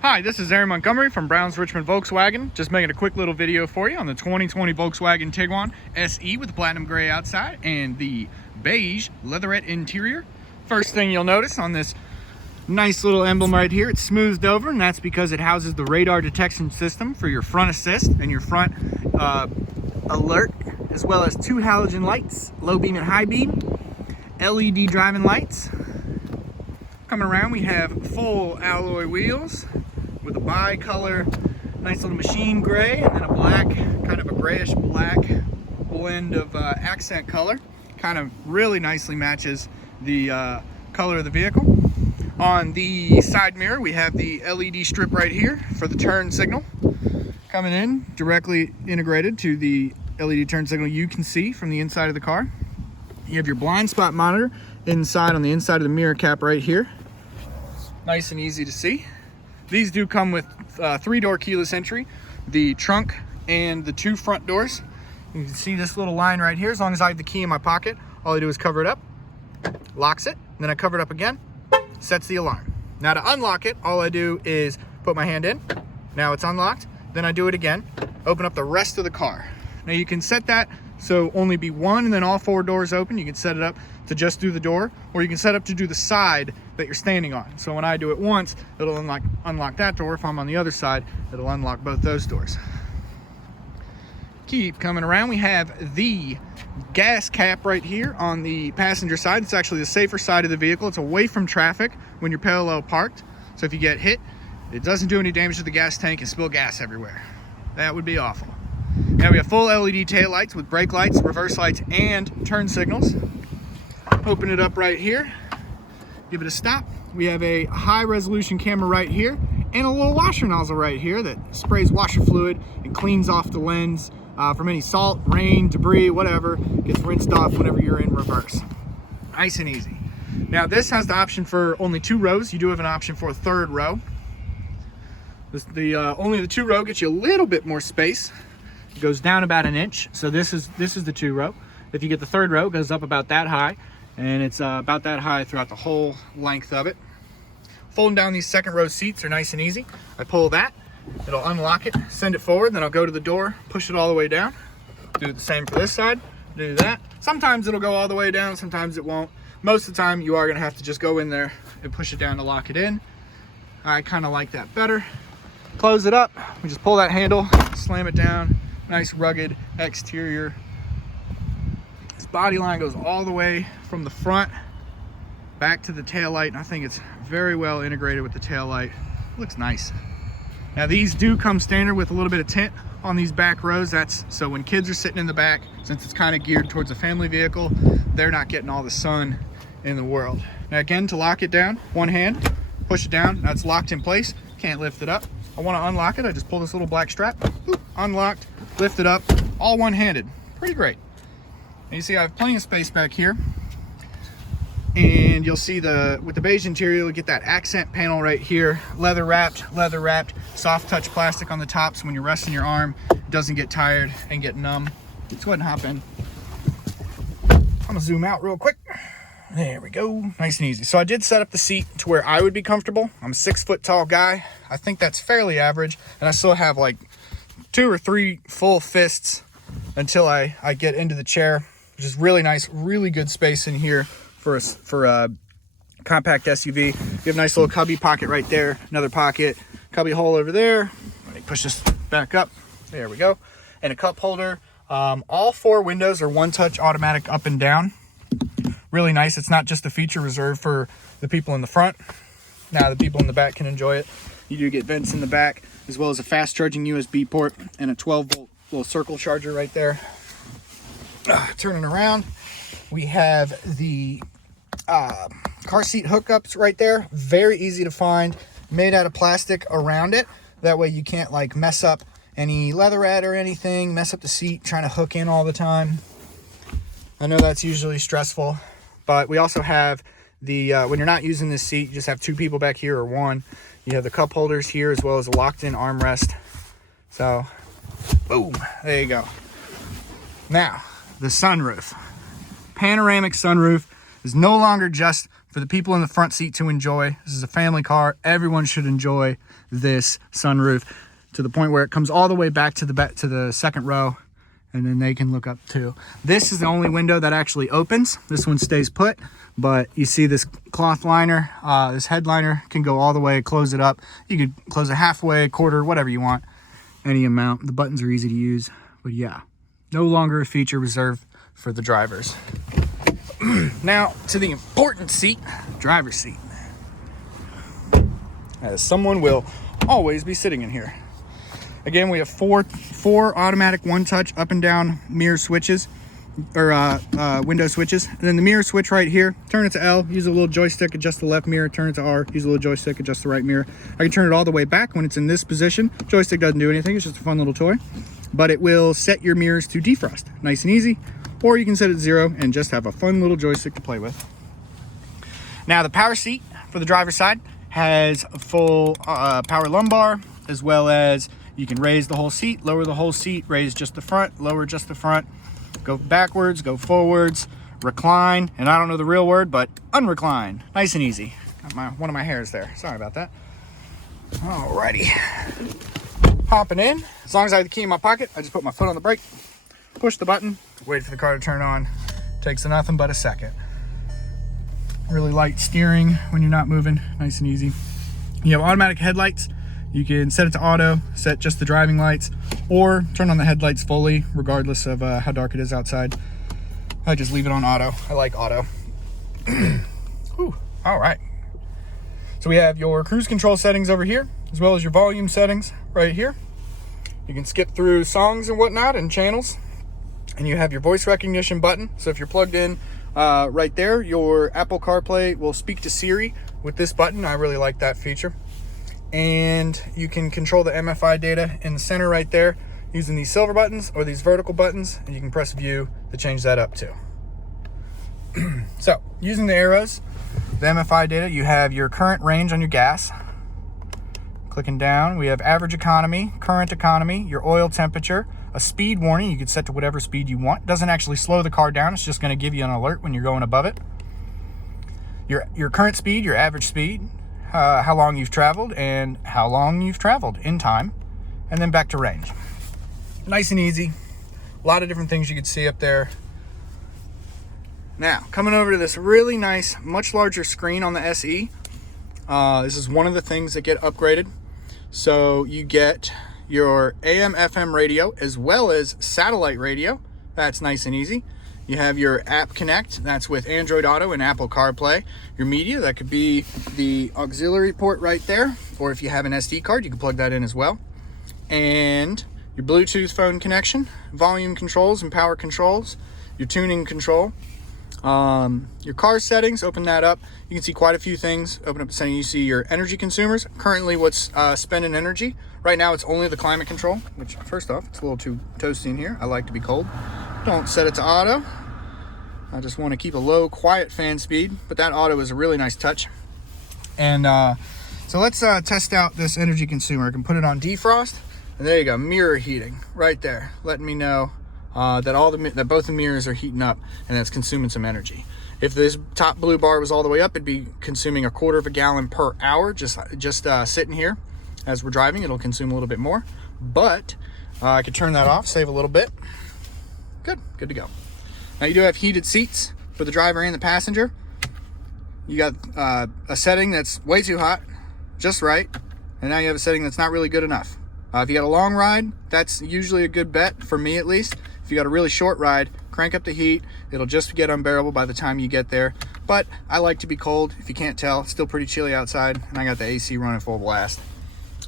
Hi, this is Aaron Montgomery from Browns Richmond Volkswagen. Just making a quick little video for you on the 2020 Volkswagen Tiguan SE with the platinum gray outside and the beige leatherette interior. First thing you'll notice on this nice little emblem right here, it's smoothed over, and that's because it houses the radar detection system for your front assist and your front alert, as well as two halogen lights, low beam and high beam, LED driving lights. Coming around, we have full alloy wheels with a bi-color, nice little machine gray, and then a black, kind of a grayish black blend of accent color. Kind of really nicely matches the color of the vehicle. On the side mirror, we have the LED strip right here for the turn signal. Coming in, directly integrated to the LED turn signal you can see from the inside of the car. You have your blind spot monitor inside on the inside of the mirror cap right here. Nice and easy to see. These do come with 3-door keyless entry, the trunk and the 2 front doors. You can see this little line right here. As long as I have the key in my pocket, all I do is cover it up, locks it, then I cover it up again, sets the alarm. Now to unlock it, all I do is put my hand in. Now it's unlocked, then I do it again, open up the rest of the car. Now you can set that so only be one and then all 4 doors open. You can set it up to just do the door, or you can set up to do the side that you're standing on. So when I do it once, it'll unlock that door. If I'm on the other side, it'll unlock both those doors. Keep coming around, we have the gas cap right here on the passenger side. It's actually the safer side of the vehicle. It's away from traffic when you're parallel parked. So if you get hit, it doesn't do any damage to the gas tank and spill gas everywhere. That would be awful. Now we have full LED tail lights with brake lights, reverse lights, and turn signals. Open it up right here, give it a stop. We have a high resolution camera right here and a little washer nozzle right here that sprays washer fluid and cleans off the lens from any salt, rain, debris, whatever. Gets rinsed off whenever you're in reverse. Nice and easy. Now this has the option for only 2 rows. You do have an option for a 3rd row. Only the 2 row gets you a little bit more space. It goes down about 1 inch. So this is the 2 row. If you get the 3rd row, it goes up about that high, and it's about that high throughout the whole length of it. Folding down these 2nd row seats are nice and easy. I pull that, it'll unlock it, send it forward, then I'll go to the door, push it all the way down. Do the same for this side, do that. Sometimes it'll go all the way down, sometimes it won't. Most of the time you are gonna have to just go in there and push it down to lock it in. I kinda like that better. Close it up, we just pull that handle, slam it down. Nice rugged exterior. This body line goes all the way from the front back to the tail light, and I think it's very well integrated with the tail light. Looks nice. Now these do come standard with a little bit of tint on these back rows. That's so when kids are sitting in the back, since it's kind of geared towards a family vehicle, they're not getting all the sun in the world. Now again, to lock it down, one hand, push it down, that's locked in place, can't lift it up. I want to unlock it, I just pull this little black strap, boop, unlocked, lift it up, all one-handed. Pretty great. And you see I have plenty of space back here. And you'll see with the beige interior, you'll get that accent panel right here, leather wrapped, soft touch plastic on the top, so when you're resting your arm, it doesn't get tired and get numb. Let's go ahead and hop in. I'm gonna zoom out real quick. There we go, nice and easy. So I did set up the seat to where I would be comfortable. I'm a 6-foot tall guy. I think that's fairly average, and I still have like 2 or 3 full fists until I get into the chair, which is really nice, really good space in here for a compact SUV. You have a nice little cubby pocket right there, another pocket, cubby hole over there. Let me push this back up. There we go. And a cup holder. All 4 windows are one-touch automatic up and down. Really nice. It's not just a feature reserved for the people in the front. Now the people in the back can enjoy it. You do get vents in the back, as well as a fast charging USB port and a 12-volt little circle charger right there. Turning around, we have the car seat hookups right there. Very easy to find, made out of plastic around it. That way you can't like mess up any leatherette or anything, mess up the seat trying to hook in all the time. I know that's usually stressful, but we also have the when you're not using this seat, you just have 2 people back here or 1. You have the cup holders here, as well as a locked-in armrest. So, boom, there you go. Now, the sunroof. Panoramic sunroof is no longer just for for the people in the front seat to enjoy. This is a family car. Everyone should enjoy this sunroof to the point where it comes all the way back to the second row, and then they can look up too. This is the only window that actually opens. This one stays put, but you see this cloth liner, this headliner can go all the way, close it up. You could close it halfway, quarter, whatever you want, any amount. The buttons are easy to use, but yeah, no longer a feature reserved for the drivers. Now to the important seat, driver's seat. As someone will always be sitting in here. Again, we have four automatic one-touch up and down mirror switches, or window switches. And then the mirror switch right here, turn it to L, use a little joystick, adjust the left mirror, turn it to R, use a little joystick, adjust the right mirror. I can turn it all the way back when it's in this position. Joystick doesn't do anything, it's just a fun little toy. But it will set your mirrors to defrost, nice and easy. Or you can set it to 0 and just have a fun little joystick to play with. Now the power seat for the driver's side has a full power lumbar, as well as you can raise the whole seat, lower the whole seat, raise just the front, lower just the front, go backwards, go forwards, recline, and I don't know the real word, but unrecline. Nice and easy. Got one of my hairs there. Sorry about that. Alrighty. Hopping in. As long as I have the key in my pocket, I just put my foot on the brake, push the button, wait for the car to turn on. Takes nothing but a second. Really light steering when you're not moving, nice and easy. You have automatic headlights. You can set it to auto, set just the driving lights, or turn on the headlights fully, regardless of how dark it is outside. I just leave it on auto. I like auto. Whew. All right. So we have your cruise control settings over here, as well as your volume settings right here. You can skip through songs and whatnot and channels. And you have your voice recognition button. So if you're plugged in right there, your Apple CarPlay will speak to Siri with this button. I really like that feature. And you can control the MFI data in the center right there using these silver buttons or these vertical buttons, and you can press view to change that up too. So using the arrows, the MFI data, you have your current range on your gas. Clicking down, we have average economy, current economy, your oil temperature, a speed warning. You can set to whatever speed you want. It doesn't actually slow the car down. It's just going to give you an alert when you're going above it. Your current speed, your average speed, how long you've traveled, and how long you've traveled in time, and then back to range. Nice and easy. A lot of different things you can see up there. Now, coming over to this really nice, much larger screen on the SE. This is one of the things that get upgraded. So you get your AM, FM radio, as well as satellite radio. That's nice and easy. You have your App Connect, that's with Android Auto and Apple CarPlay. Your media, that could be the auxiliary port right there, or if you have an SD card, you can plug that in as well. And your Bluetooth phone connection, volume controls and power controls, your tuning control, your car settings, open that up. You can see quite a few things. Open up the setting, you see your energy consumers, currently what's spending energy. Right now it's only the climate control, which first off, it's a little too toasty in here. I like to be cold. Don't set it to auto. I just want to keep a low, quiet fan speed, but that auto is a really nice touch. And so let's test out this energy consumer. I can put it on defrost, and there you go, mirror heating right there, letting me know that both the mirrors are heating up, and that's consuming some energy. If this top blue bar was all the way up, it'd be consuming 1/4 gallon per hour. Just sitting here as we're driving, it'll consume a little bit more, but I could turn that off, save a little bit. Good to go. Now you do have heated seats for the driver and the passenger. You got a setting that's way too hot, just right, and now you have a setting that's not really good enough. If you got a long ride, that's usually a good bet, for me at least. If you got a really short ride, crank up the heat. It'll just get unbearable by the time you get there. But I like to be cold. If you can't tell, it's still pretty chilly outside, and I got the AC running full blast.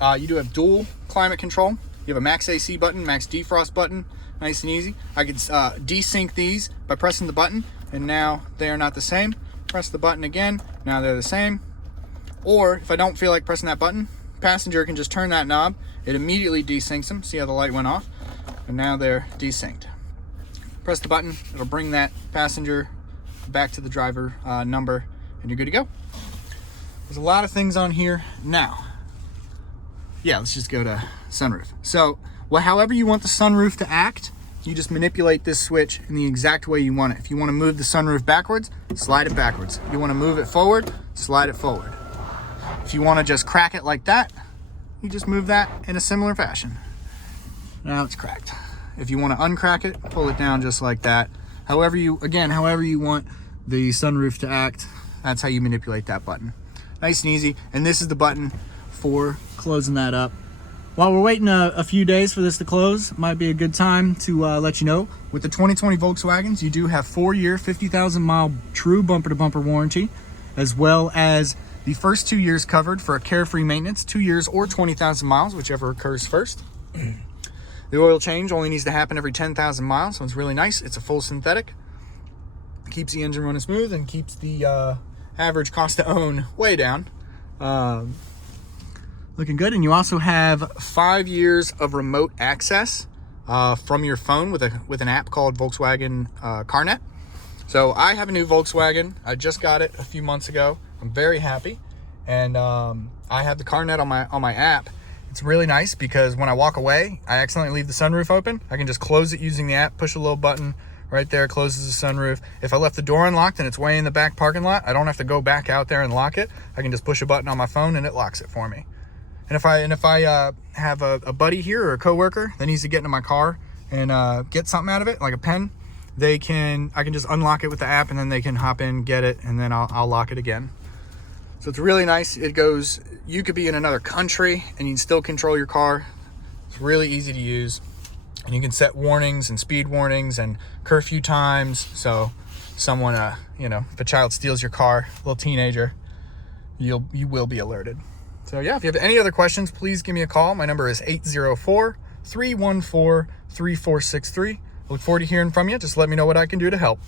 You do have dual climate control. You have a max AC button, max defrost button, nice and easy. I can desync these by pressing the button, and now they are not the same. Press the button again, now they're the same. Or if I don't feel like pressing that button, passenger can just turn that knob. It immediately desyncs them. See how the light went off? And now they're desynced. Press the button, it'll bring that passenger back to the driver number, and you're good to go. There's a lot of things on here. Now, yeah, let's just go to sunroof. So, however you want the sunroof to act, you just manipulate this switch in the exact way you want it. If you want to move the sunroof backwards, slide it backwards. If you want to move it forward, slide it forward. If you want to just crack it like that, you just move that in a similar fashion. Now it's cracked. If you want to uncrack it, pull it down just like that. However you want the sunroof to act, that's how you manipulate that button. Nice and easy. And this is the button for closing that up. While we're waiting a few days for this to close, might be a good time to let you know, with the 2020 Volkswagens, you do have 4-year, 50,000 mile true bumper to bumper warranty, as well as the first 2 years covered for a carefree maintenance, 2 years or 20,000 miles, whichever occurs first. The oil change only needs to happen every 10,000 miles, so it's really nice. It's a full synthetic. Keeps the engine running smooth and keeps the average cost to own way down. Looking good. And you also have 5 years of remote access from your phone with an app called Volkswagen CarNet. So I have a new Volkswagen. I just got it a few months ago. I'm very happy, and I have the CarNet on my app. It's really nice because when I walk away, I accidentally leave the sunroof open. I can just close it using the app, push a little button right there, closes the sunroof. If I left the door unlocked and it's way in the back parking lot, I don't have to go back out there and lock it. I can just push a button on my phone and it locks it for me. And if I have a buddy here or a coworker that needs to get into my car and get something out of it, like a pen, I can just unlock it with the app, and then they can hop in, get it, and then I'll lock it again. So it's really nice. You could be in another country and you can still control your car. It's really easy to use, and you can set warnings and speed warnings and curfew times. So someone, if a child steals your car, a little teenager, you will be alerted. So yeah, if you have any other questions, please give me a call. My number is 804-314-3463. I look forward to hearing from you. Just let me know what I can do to help.